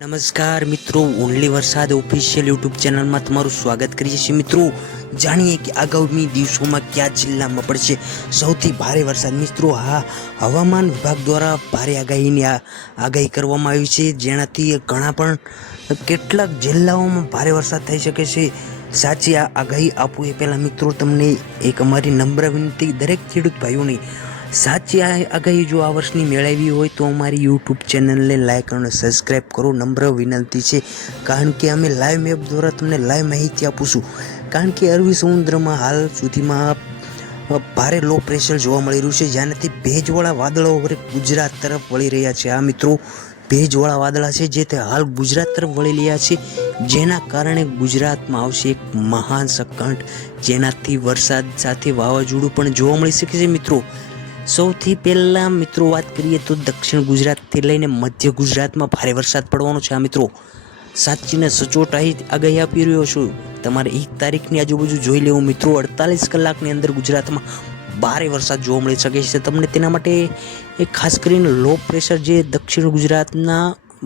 નમસ્કાર મિત્રો, ઓનલી વરસાદ ઓફિશિયલ યુટ્યુબ ચેનલમાં તમારું સ્વાગત કરીએ છીએ। મિત્રો જાણીએ કે આગામી દિવસોમાં કયા જિલ્લામાં પડશે સૌથી ભારે વરસાદ। મિત્રો હવામાન વિભાગ દ્વારા ભારે આગાહી કરવામાં આવી છે, જેનાથી ઘણા પણ કેટલાક જિલ્લાઓમાં ભારે વરસાદ થઈ શકે છે। સાચી આ આગાહી આપવું એ પહેલાં મિત્રો તમને એક અમારી નમ્ર વિનંતી, દરેક ખેડૂત ભાઈઓને સાચી આગાહી જો આ વર્ષની મેળવી હોય તો અમારી યુટ્યુબ ચેનલને લાઈક અને સબસ્ક્રાઈબ કરો, નમ્ર વિનંતી છે। કારણ કે અમે લાઈવ મેપ દ્વારા તમને લાઈવ માહિતી આપીશું। કારણ કે અરબી સમુદ્રમાં હાલ સુધીમાં ભારે લો પ્રેશર જોવા મળી રહ્યું છે, જેનાથી ભેજવાળા વાદળો હવે ગુજરાત તરફ વળી રહ્યા છે। આ મિત્રો ભેજવાળા વાદળા છે જે તે હાલ ગુજરાત તરફ વળી રહ્યા છે, જેના કારણે ગુજરાતમાં આવશે એક મહાન સંકટ, જેનાથી વરસાદ સાથે વાવાઝોડું પણ જોવા મળી શકે છે। મિત્રો સૌથી પહેલા મિત્રો વાત કરીએ તો દક્ષિણ ગુજરાતથી લઈને મધ્ય ગુજરાતમાં ભારે વરસાદ પડવાનો છે। આ મિત્રો સાચીને સચોટ આગાહી આપી રહ્યો છું। તમારે 1 તારીખની આજુબાજુ જોઈ લેવું મિત્રો, 48 કલાકની અંદર ગુજરાતમાં ભારે વરસાદ જોવા મળી શકે છે। તમને તેના માટે એક ખાસ કરીને લો પ્રેશર જે દક્ષિણ ગુજરાતના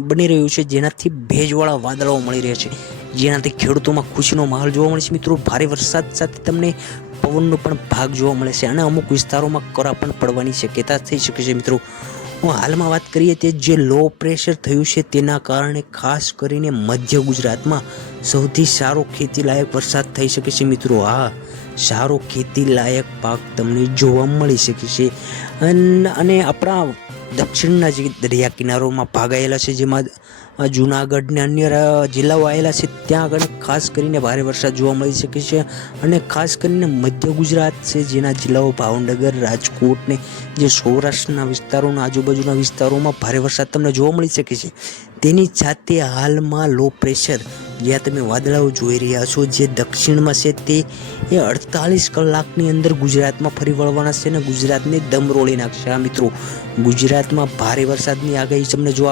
બની રહ્યું છે, જેનાથી ભેજવાળા વાદળાઓ મળી રહ્યા છે, જેનાથી ખેડૂતોમાં ખુશીનો માહોલ જોવા મળે છે। મિત્રો ભારે વરસાદ સાથે તમને પવનનો પણ ભાગ જોવા મળે છે અને અમુક વિસ્તારોમાં કરા પણ પડવાની શક્યતા થઈ શકે છે। મિત્રો હાલમાં વાત કરીએ તે જે લો પ્રેશર થયું છે તેના કારણે ખાસ કરીને મધ્ય ગુજરાતમાં સૌથી સારો ખેતીલાયક વરસાદ થઈ શકે છે। મિત્રો સારો ખેતીલાયક પાક તમને જોવા મળી શકે છે અને આપણા દક્ષિણના જે દરિયા કિનારોમાં ભાગ આવેલા છે, જેમાં જૂનાગઢ ને અન્ય જિલ્લાઓ આવેલા છે, ત્યાં આગળ ખાસ કરીને ભારે વરસાદ જોવા મળી શકે છે। અને ખાસ કરીને મધ્ય ગુજરાત છે, જેના જિલ્લાઓ ભાવનગર, રાજકોટ ને જે સૌરાષ્ટ્રના વિસ્તારોના આજુબાજુના વિસ્તારોમાં ભારે વરસાદ તમને જોવા મળી શકે છે। તેની સાથે હાલમાં લો પ્રેશર જ્યાં તમે વાદળાઓ જોઈ રહ્યા છો જે દક્ષિણમાં છે, તે 48 કલાકની અંદર ગુજરાતમાં ફરી વળવાના છે અને ગુજરાતને દમરોળી નાખશે। આ મિત્રો ગુજરાતમાં ભારે વરસાદની આગાહી તમને જો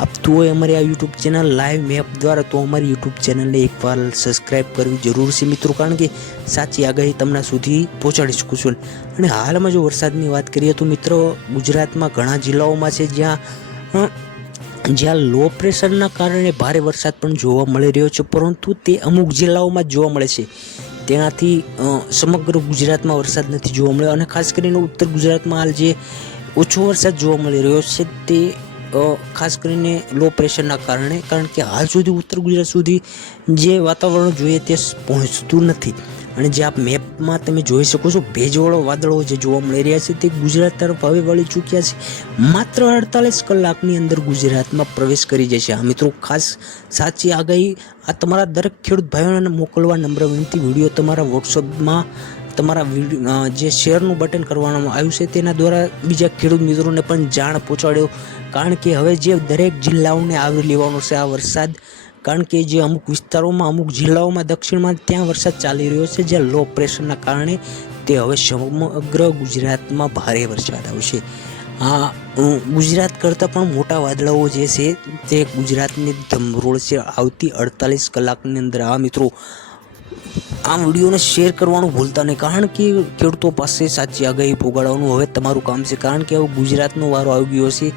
આપતું હોય અમારી આ યુટ્યુબ ચેનલ લાઈવ મેપ દ્વારા, તો અમારી યુટ્યુબ ચેનલને એકવાર સબસ્ક્રાઈબ કરવી જરૂર છે મિત્રો, કારણ કે સાચી આગાહી તમને સુધી પહોંચાડી શકું છું। અને હાલમાં જો વરસાદની વાત કરીએ તો મિત્રો ગુજરાતમાં ઘણા જિલ્લાઓમાં છે જ્યાં લો પ્રેશરના કારણે ભારે વરસાદ પણ જોવા મળી રહ્યો છે, પરંતુ તે અમુક જિલ્લાઓમાં જ જોવા મળે છે, તેનાથી સમગ્ર ગુજરાતમાં વરસાદ નથી જોવા મળ્યો। અને ખાસ કરીને ઉત્તર ગુજરાતમાં હાલ જે ઓછો વરસાદ જોવા મળી રહ્યો છે તે ખાસ કરીને લો પ્રેશરના કારણે, કારણ કે હાલ સુધી ઉત્તર ગુજરાત સુધી જે વાતાવરણ જોઈએ તે પહોંચતું નથી। અને જે આપ મેપમાં તમે જોઈ શકો છો ભેજવાળો વાદળો જે જોવા મળી રહ્યા છે તે ગુજરાત તરફ હવે વળી ચૂક્યા છે, માત્ર 48 કલાકની અંદર ગુજરાતમાં પ્રવેશ કરી જશે। આ મિત્રો ખાસ સાચી આગાહી આ તમારા દરેક ખેડૂત ભાઈઓને મોકલવા નમ્ર વિનંતી। વિડીયો તમારા વોટ્સઅપમાં તમારા જે શેરનું બટન કરવામાં આવ્યું છે તેના દ્વારા બીજા ખેડૂત મિત્રોને પણ જાણ પહોંચાડ્યો, કારણ કે હવે જે દરેક જિલ્લાઓને આવરી લેવાનો છે આ વરસાદ। કારણ કે જે અમુક વિસ્તારોમાં, અમુક જિલ્લાઓમાં દક્ષિણમાં ત્યાં વરસાદ ચાલી રહ્યો છે, જે લો પ્રેશરના કારણે તે હવે સમગ્ર ગુજરાતમાં ભારે વરસાદ આવશે। ગુજરાત કરતાં પણ મોટા વાદળાઓ જે છે તે ગુજરાતની ધમરોળશે આવતી 48 કલાકની અંદર। આ મિત્રો આ વિડીયોને શેર કરવાનું ભૂલતા નહીં, કારણ કે ખેડૂતો પાસે સાચી આગાહી પહોંચાડવાનું હવે તમારું કામ છે। કારણ કે હવે ગુજરાતનો વારો આવી ગયો છે।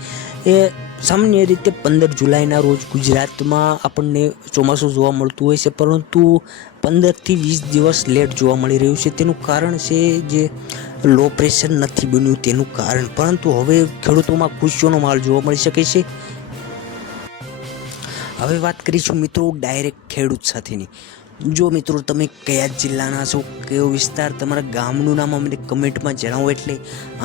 એ સામાન્ય રીતે 15 જુલાઈના રોજ ગુજરાતમાં આપણને ચોમાસું જોવા મળતું હોય છે, પરંતુ 15 થી 20 દિવસ લેટ જોવા મળી રહ્યું છે। તેનું કારણ છે જે લો પ્રેશર નથી બન્યું તેનું કારણ, પરંતુ હવે ખેડૂતોમાં ખુશીઓનો માહોલ જોવા મળી શકે છે। હવે વાત કરીશું મિત્રો ડાયરેક્ટ ખેડૂત સાથેની। જો મિત્રો તમે કયા જિલ્લાના છો, કયો વિસ્તાર, તમારા ગામનું નામ અમને કમેન્ટમાં જણાવો, એટલે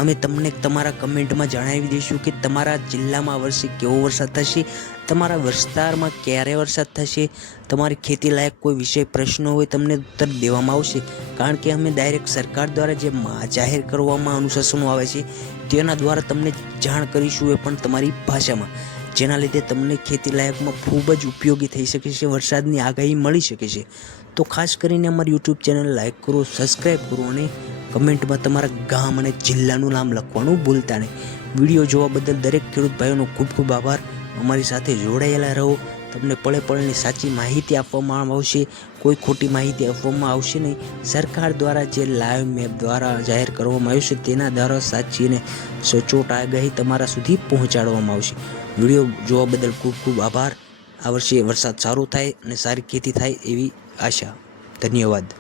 અમે તમને તમારા કમેન્ટમાં જણાવી દઈશું કે તમારા જિલ્લામાં આ વર્ષે કેવો વરસાદ થશે, તમારા વિસ્તારમાં ક્યારે વરસાદ થશે, તમારી ખેતી લાયક કોઈ વિષય પ્રશ્ન હોય તમને ઉત્તર દેવામાં આવશે। કારણ કે અમે ડાયરેક્ટ સરકાર દ્વારા જે જાહેર કરવામાં અનુશાસનો આવે છે તેના દ્વારા તમને જાણ કરીશું, એ પણ તમારી ભાષામાં, જેના લીધે તમને ખેતી લાયકમાં ખૂબ જ ઉપયોગી થઈ શકે છે, વરસાદની આગાહી મળી શકે છે। તો ખાસ કરીને અમારી યુટ્યુબ ચેનલ લાઈક કરો, સબસ્ક્રાઈબ કરો અને કમેન્ટમાં તમારા ગામ અને જિલ્લાનું નામ લખવાનું ભૂલતા નહીં। વિડીયો જોવા બદલ દરેક ખેડૂત ભાઈઓનો ખૂબ ખૂબ આભાર। અમારી સાથે જોડાયેલા રહો। તમને પળે પળની સાચી માહિતી આપવામાં આવશે, કોઈ ખોટી માહિતી આપવામાં આવશે નહીં. સરકાર દ્વારા જે લાઈવ મેપ દ્વારા જાહેર કરવામાં આવ્યું છે તેના દ્વારા સાચી અને સચોટ આગાહી તમારા સુધી પહોંચાડવામાં આવશે. વિડીયો જોવા બદલ ખૂબ ખૂબ આભાર. આ વર્ષે વરસાદ સારો થાય અને સારી ખેતી થાય એવી આશા. ધન્યવાદ.